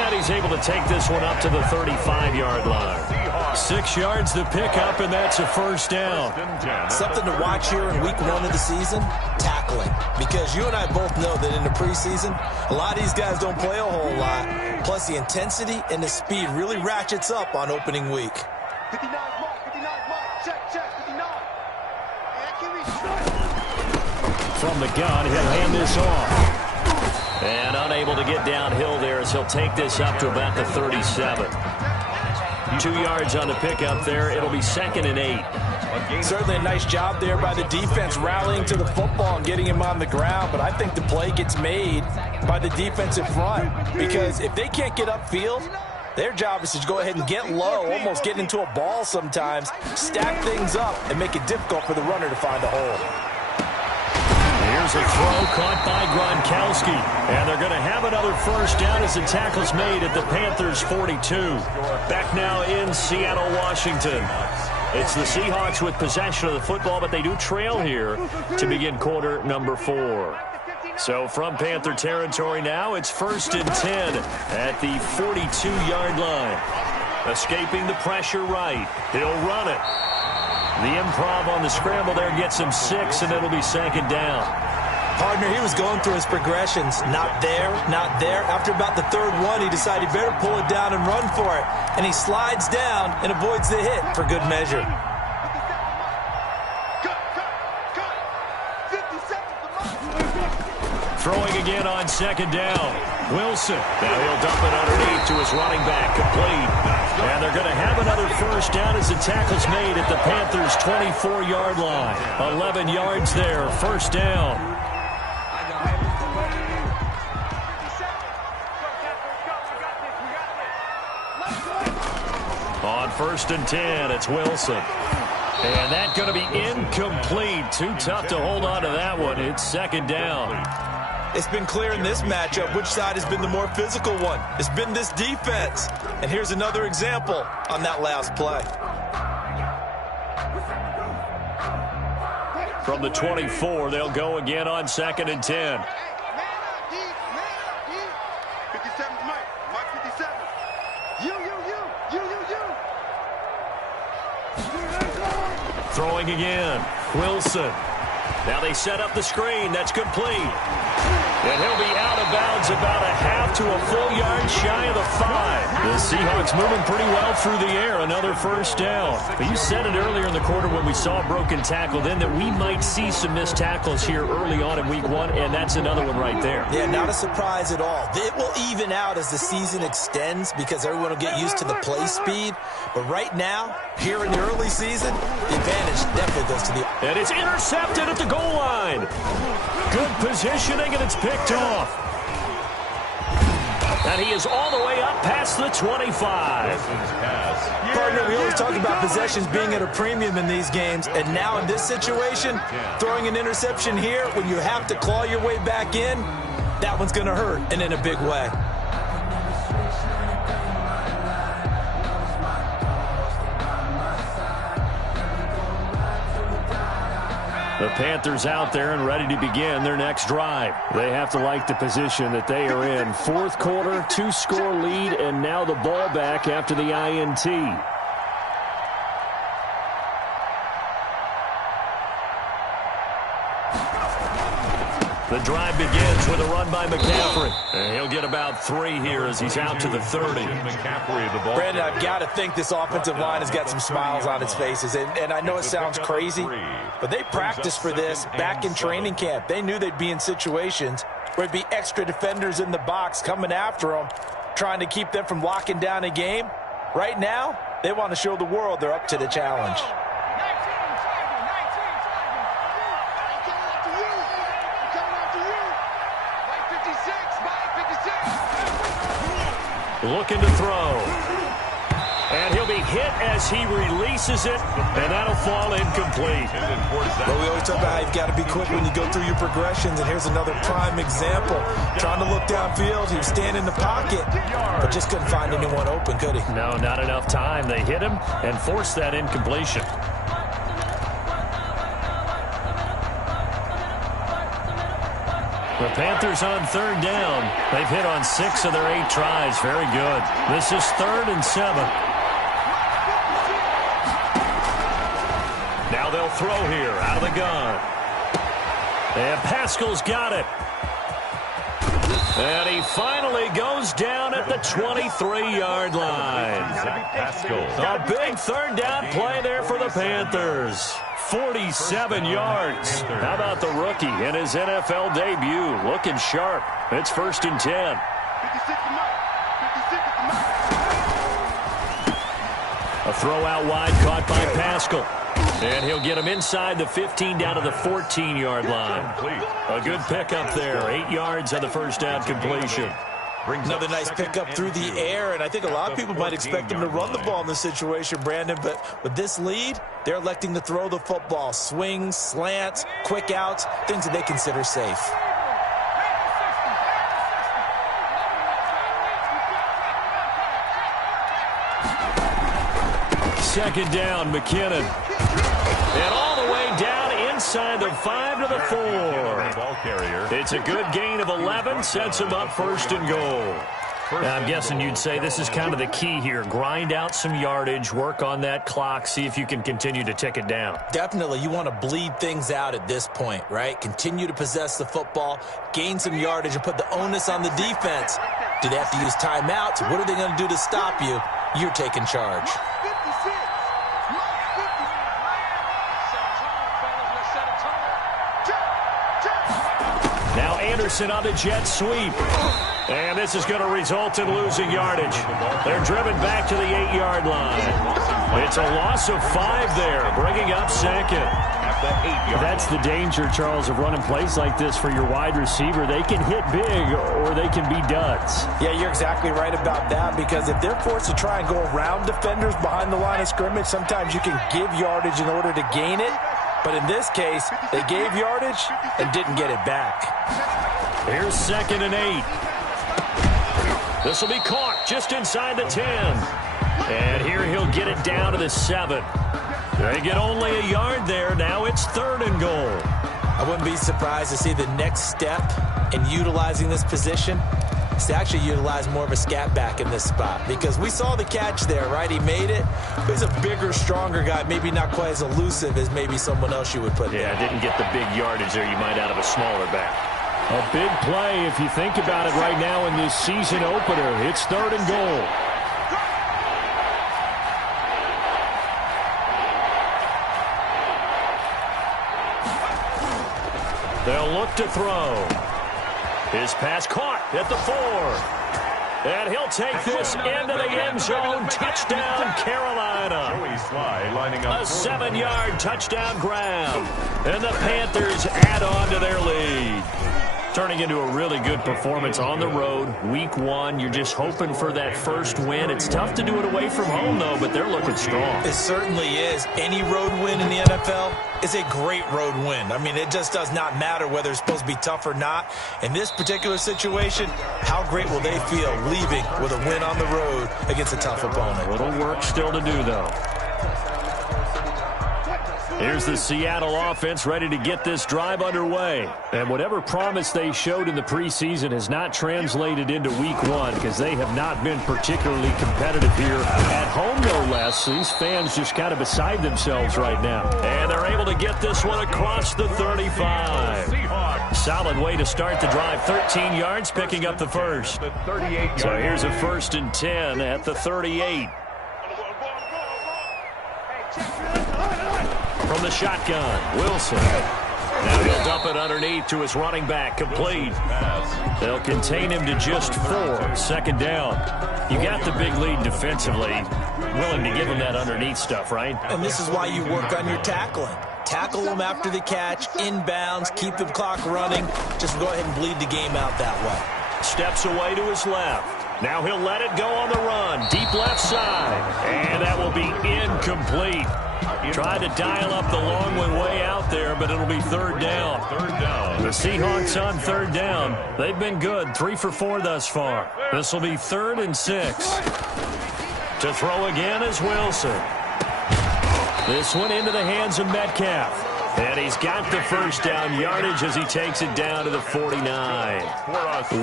And he's able to take this one up to the 35-yard line. 6 yards to pick up, and that's a first down. Something to watch here in week 1 of the season, tackling. Because you and I both know that in the preseason, a lot of these guys don't play a whole lot. Plus, the intensity and the speed really ratchets up on opening week. 59 mark, 59 mark. Check, 59. From the gun, he'll hand this off. And unable to get downhill there as he'll take this up to about the 37. 2 yards on the pickup there. It'll be 2nd and 8. Certainly a nice job there by the defense rallying to the football and getting him on the ground. But I think the play gets made by the defensive front. Because if they can't get upfield, their job is to go ahead and get low, almost get into a ball sometimes, stack things up, and make it difficult for the runner to find a hole. Here's a throw caught by Gronkowski. And they're going to have another first down as the tackle's made at the Panthers' 42. Back now in Seattle, Washington. It's the Seahawks with possession of the football, but they do trail here to begin quarter number 4. So from Panther territory now, it's 1st and 10 at the 42-yard line. Escaping the pressure right. He'll run it. The improv on the scramble there gets him 6, and it'll be 2nd down. Partner, he was going through his progressions. Not there, not there. After about the 3rd one, he decided he better pull it down and run for it. And he slides down and avoids the hit for good measure. Throwing again on 2nd down. Wilson. Now he'll dump it underneath to his running back. Complete. And they're going to have another first down as the tackle's made at the Panthers' 24-yard line. 11 yards there. First down. On 1st and 10, it's Wilson. And that's going to be incomplete. Too tough to hold on to that one. It's 2nd down. It's been clear in this matchup which side has been the more physical one. It's been this defense. And here's another example on that last play. From the 24, they'll go again on 2nd and 10. 57, Mike 57. You. Throwing again. Wilson. Now they set up the screen. That's complete. And he'll be out of bounds about a half to a full yard shy of the 5. The Seahawks moving pretty well through the air. Another first down. But you said it earlier in the quarter when we saw a broken tackle then that we might see some missed tackles here early on in week 1, and that's another one right there. Yeah, not a surprise at all. It will even out as the season extends because everyone will get used to the play speed. But right now, here in the early season, the advantage definitely goes to the... And it's intercepted at the goal line. Good positioning, and it's picked off. And he is all the way up past the 25. Partner, we always talk about possessions being at a premium in these games, and now in this situation, throwing an interception here when you have to claw your way back in, that one's going to hurt, and in a big way. The Panthers out there and ready to begin their next drive. They have to like the position that they are in. 4th quarter, 2-score lead, and now the ball back after the INT. The drive begins with a run by McCaffrey. And he'll get about 3 here as he's out to the 30. Brandon, I've got to think this offensive line has got some smiles on its faces. And I know it sounds crazy, but they practiced for this back in training camp. They knew they'd be in situations where there'd be extra defenders in the box coming after them, trying to keep them from locking down a game. Right now, they want to show the world they're up to the challenge. Looking to throw. And he'll be hit as he releases it, and that'll fall incomplete. But we always talk about how you've got to be quick when you go through your progressions, and here's another prime example. Trying to look downfield, he was standing in the pocket, but just couldn't find anyone open, could he? No, not enough time. They hit him and forced that incompletion. The Panthers on third down. They've hit on 6 of their 8 tries. Very good. This is 3rd and 7. Now they'll throw here out of the gun. And Pascal's got it. And he finally goes down at the 23-yard line. A big third down play there for the Panthers. 47 yards. How about the rookie in his NFL debut? Looking sharp. It's 1st and 10. A throw out wide caught by Pascal. And he'll get him inside the 15 down to the 14-yard line. A good pickup there. 8 yards on the first down completion. Another nice pickup through the air, and I think a lot of people might expect him to run the ball in this situation, Brandon, but with this lead, they're electing to throw the football. Swings, slants, quick outs, things that they consider safe. Second down, McKinnon. And all the way down inside the 5 to the 4. It's a good gain of 11, sets him up 1st and goal. Now, I'm guessing you'd say this is kind of the key here. Grind out some yardage, work on that clock, see if you can continue to tick it down. Definitely, you want to bleed things out at this point, right? Continue to possess the football, gain some yardage, and put the onus on the defense. Do they have to use timeouts? What are they going to do to stop you? You're taking charge. Now Anderson on the jet sweep. And this is going to result in losing yardage. They're driven back to the 8-yard line. It's a loss of 5 there, bringing up 2nd. That's the danger, Charles, of running plays like this for your wide receiver. They can hit big or they can be duds. Yeah, you're exactly right about that, because if they're forced to try and go around defenders behind the line of scrimmage, sometimes you can give yardage in order to gain it. But in this case, they gave yardage and didn't get it back. Here's 2nd and 8. This will be caught just inside the 10. And here he'll get it down to the 7. They get only a yard there. Now it's 3rd and goal. I wouldn't be surprised to see the next step in utilizing this position is to actually utilize more of a scat back in this spot, because we saw the catch there, right? He made it. He's a bigger, stronger guy, maybe not quite as elusive as maybe someone else you would put there. Yeah, didn't get the big yardage there you might out of a smaller back. A big play if you think about it right now in this season opener. It's 3rd and goal. They'll look to throw. His pass caught at the 4. And he'll take this into the end zone. Touchdown, Carolina. A 7-yard touchdown grab. And the Panthers add on to their lead. Turning into a really good performance on the road. Week 1, you're just hoping for that first win. It's tough to do it away from home, though, but they're looking strong. It certainly is. Any road win in the NFL is a great road win. I mean, it just does not matter whether it's supposed to be tough or not. In this particular situation, how great will they feel leaving with a win on the road against a tough opponent? A little work still to do, though. Here's the Seattle offense ready to get this drive underway. And whatever promise they showed in the preseason has not translated into week 1, because they have not been particularly competitive here at home, no less. These fans just kind of beside themselves right now. And they're able to get this one across the 35. Solid way to start the drive. 13 yards, picking up the first. So here's a 1st and 10 at the 38. From the shotgun, Wilson. Now he'll dump it underneath to his running back, complete. They'll contain him to just 4. 2nd down. You got the big lead defensively. Willing to give him that underneath stuff, right? And this is why you work on your tackling. Tackle them after the catch, inbounds, keep the clock running. Just go ahead and bleed the game out that way. Steps away to his left. Now he'll let it go on the run. Deep left side. And that will be incomplete. Tried to dial up the long one way out there, but it'll be 3rd down. The Seahawks on 3rd down. They've been good. 3 for 4 thus far. This will be 3rd and 6. To throw again is Wilson. This one into the hands of Metcalf. And he's got the first down yardage as he takes it down to the 49.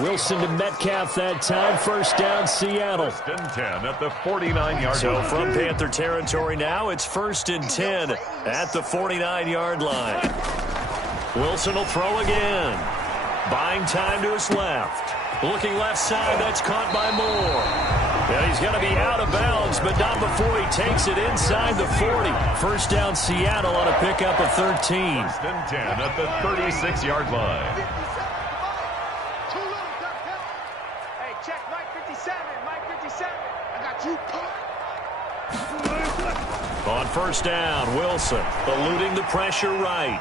Wilson to Metcalf that time. First down, Seattle. First and 10 at the 49-yard So line. from Panther territory now, it's first and 10 at the 49-yard line. Wilson will throw again. Buying time to his left. Looking left side, that's caught by Moore. And he's going to be out of bounds, but not before he takes it inside the 40. First down, Seattle on a pickup of 13. First and 10 at the 36-yard line. Hey, check Mike 57. Mike 57. I got you. On first down, Wilson eluding the pressure right.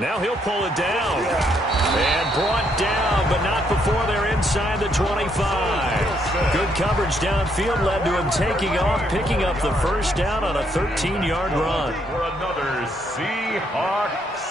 Now he'll pull it down. And brought down, but not before they're inside the 25. Good coverage downfield led to him taking off, picking up the first down on a 13-yard run. For another Seahawks.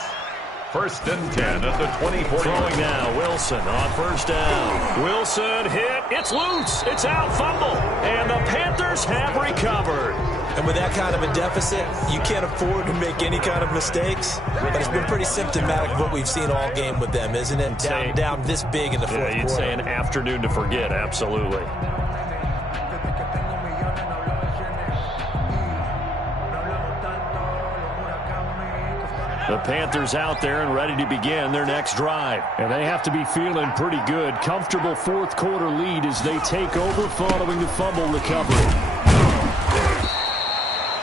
First and 10 at the 24. Throwing now, Wilson on first down. Wilson hit. It's loose. It's out. Fumble. And the Panthers have recovered. And with that kind of a deficit, you can't afford to make any kind of mistakes. But it's been pretty symptomatic of what we've seen all game with them, isn't it? Down this big in the fourth quarter. You'd say an afternoon to forget, absolutely. The Panthers out there and ready to begin their next drive. And they have to be feeling pretty good. Comfortable fourth quarter lead as they take over following the fumble recovery.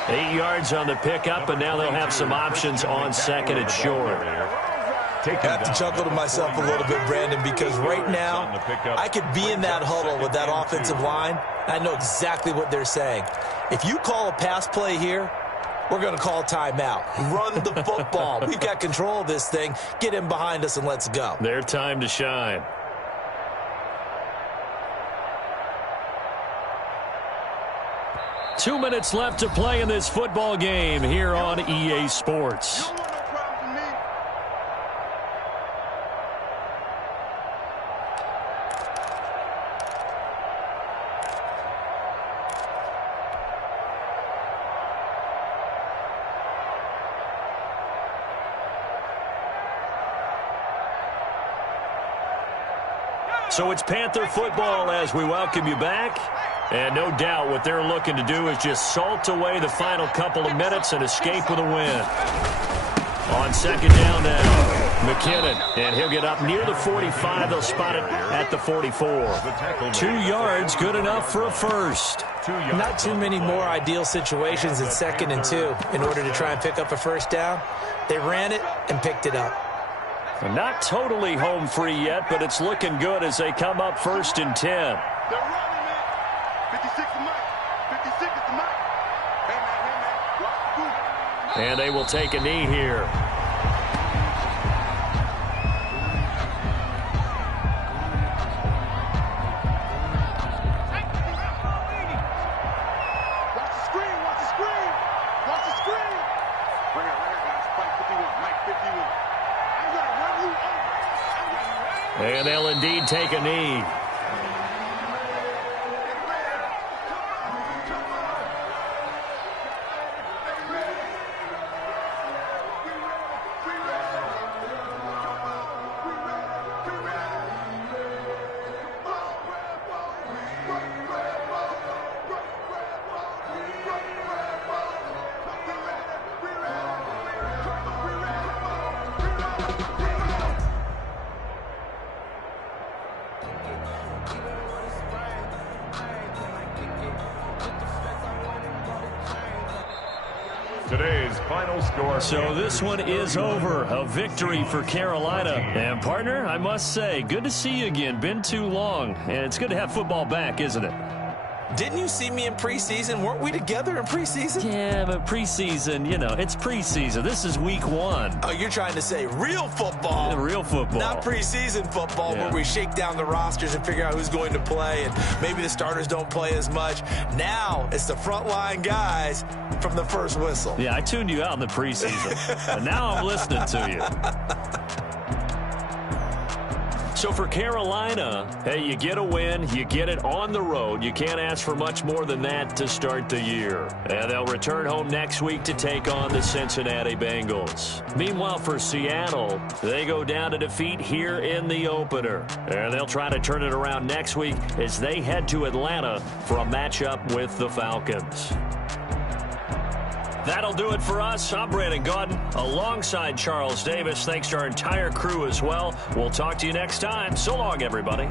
8 yards on the pickup, and now they'll have some options on second and short. I have to chuckle to myself a little bit, Brandon, because right now I could be in that huddle with that offensive line. I know exactly what they're saying. If you call a pass play here, we're going to call timeout. Run the football. We've got control of this thing. Get in behind us and let's go. Their time to shine. Two minutes left to play in this football game here on EA Sports. So it's Panther football as we welcome you back. And no doubt what they're looking to do is just salt away the final couple of minutes and escape with a win. On second down now, McKinnon. And he'll get up near the 45. They'll spot it at the 44. 2 yards, good enough for a first. Not too many more ideal situations in second and 2 in order to try and pick up a first down. They ran it and picked it up. Not totally home free yet, but it's looking good as they come up first and 10. They're running it. 56 is Mike. 56 is Mike. Hey, man. Watch the group. And they will take a knee here. Watch the screen. Watch the screen. Watch the screen. Right here, guys. Mike 51. Mike 51. I'm going to run you over. And they'll indeed take a knee. Today's final score. So this one is over. A victory for Carolina. And partner, I must say, good to see you again. Been too long. And it's good to have football back, isn't it? Didn't you see me in preseason? Weren't we together in preseason? Yeah, but preseason, you know, it's preseason. This is week 1. Oh, you're trying to say real football. Yeah, real football. Not preseason football where we shake down the rosters and figure out who's going to play, and maybe the starters don't play as much. Now it's the frontline guys from the first whistle. Yeah, I tuned you out in the preseason. And now I'm listening to you. So for Carolina, hey, you get a win, you get it on the road. You can't ask for much more than that to start the year. And they'll return home next week to take on the Cincinnati Bengals. Meanwhile, for Seattle, they go down to defeat here in the opener. And they'll try to turn it around next week as they head to Atlanta for a matchup with the Falcons. That'll do it for us. I'm Brandon Gaudin alongside Charles Davis. Thanks to our entire crew as well. We'll talk to you next time. So long, everybody.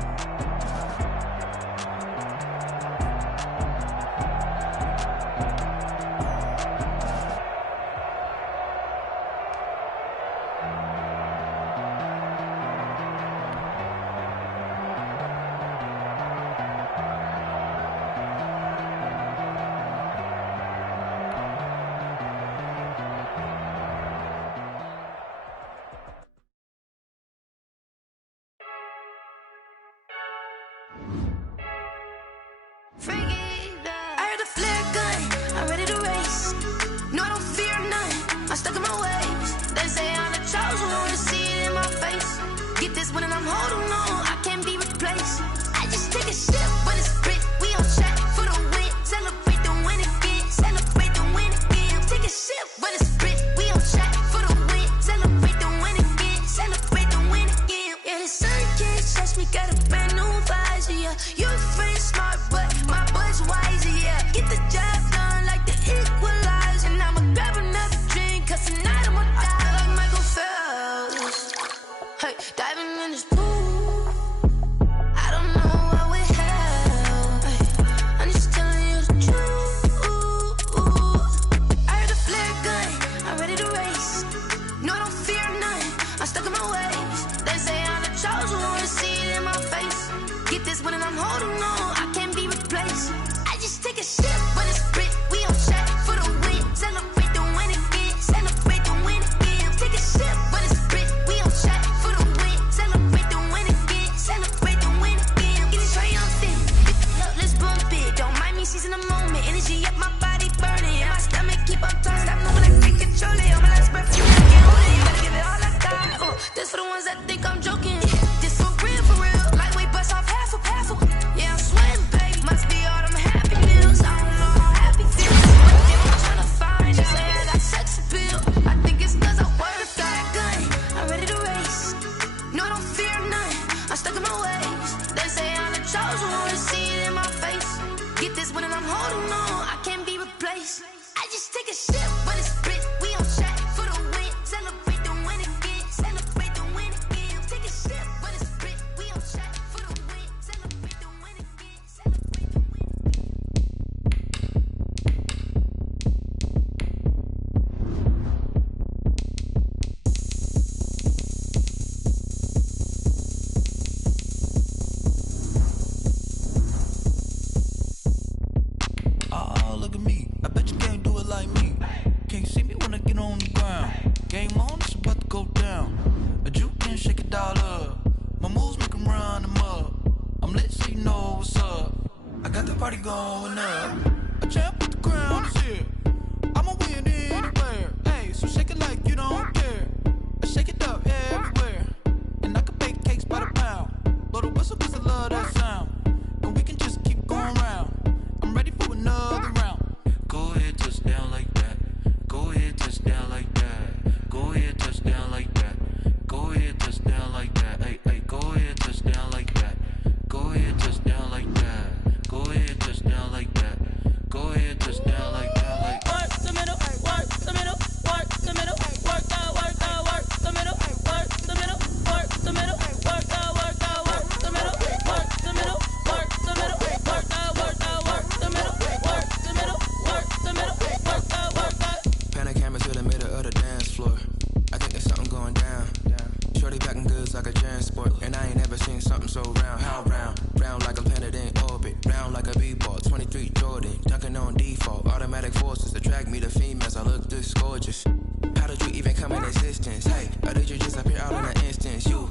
I heard the flare gun, I'm ready to race. No, I don't fear none, I'm stuck in my ways. They say I'm the chosen one, to see it in my face. Get this one and I'm holding on, I can't be replaced. I just take a sip when it's split, we on track for the win. Celebrate the win again, celebrate the win again. Take a sip when it's split, we on track for the win. Celebrate the win again, celebrate the win again. Yeah, the sun can't touch me, got a brand new visor, yeah. You're friend smart, but my bud's wiser, yeah. Get the job done like the equalizer. And I'ma grab another drink, cause tonight I'ma die like Michael Phelps. Hey, diving in this pool, I don't know what would help. Hey, I'm just telling you the truth. I heard the flare gun, I'm ready to race. No, I don't fear none, I'm stuck in my ways. They say I'm the chosen one, to see it in my face. Get this one and I'm holding on, I can't be replaced. I just take a sip when it's split, we on track for the win. Celebrate the win again, celebrate the win again. Take a sip when it's split, we on track for the win. Celebrate the win again, celebrate the win again. Get it triumphant, look, let's bump it. Don't mind me seizing the moment, energy up my body burning. And my stomach keep on turning, stop moving, I can't control it. On my last breath, you can't hold it. You gotta give it all I got. This for the ones that think I'm joking. This for real, lightweight bust off half a. Yeah, I'm sweating, baby. Must be all them happy meals. I don't know how happy feels. What they I'm trying to find? They say I got sex appeal. I think it's cause I work that gun. I'm ready to race. No, I don't fear none, I'm stuck in my ways. They say I'm the chosen one, to see it in my face. Get this one and I'm holding on, I can't be replaced. I just take a sip when it's split, we on track for the win. Celebrate the win again, celebrate the win again. Take a sip when it's split, we on track for the win. Celebrate the win again, celebrate the win. Oh, look at me. I bet you can't do it like me. Can't see me when I get on the ground. Game on, it's about to go down. But you can shake it all up. My moves make them run them up. I'm lit so you know what's up. I got the party going up. A champ with the crown is here. I'ma win anywhere. Hey, so shake it like you don't care. I shake it up everywhere. And I can bake cakes by the pound. Blow the whistle cause I love that sound. And we can just keep going round. I'm ready for another round. Go ahead, touch down like that. Go ahead, touch down like that. Go ahead, touch down like that. Go ahead, touch down like that. Hey, hey, go ahead, touch down like that. Go ahead, touch down like that. Go ahead, touch down like that. Go ahead, touch down like that. Like work the middle, work the middle, work the middle, work the middle, work the middle, work the middle, work the middle, work the middle, work the middle, work the middle, work the middle, work the middle, work the middle, work the. Pan a camera to the middle of the dance floor. I think there's something going down. Shorty packing goods like a transport, and I ain't never seen something so round. How round? Round like a planet in orbit. Round like a b-ball. 23 Jordan, dunking on default. Automatic forces attract me to females. I look this gorgeous. How did you even come in existence? Hey, or did you just appear out in an instance? You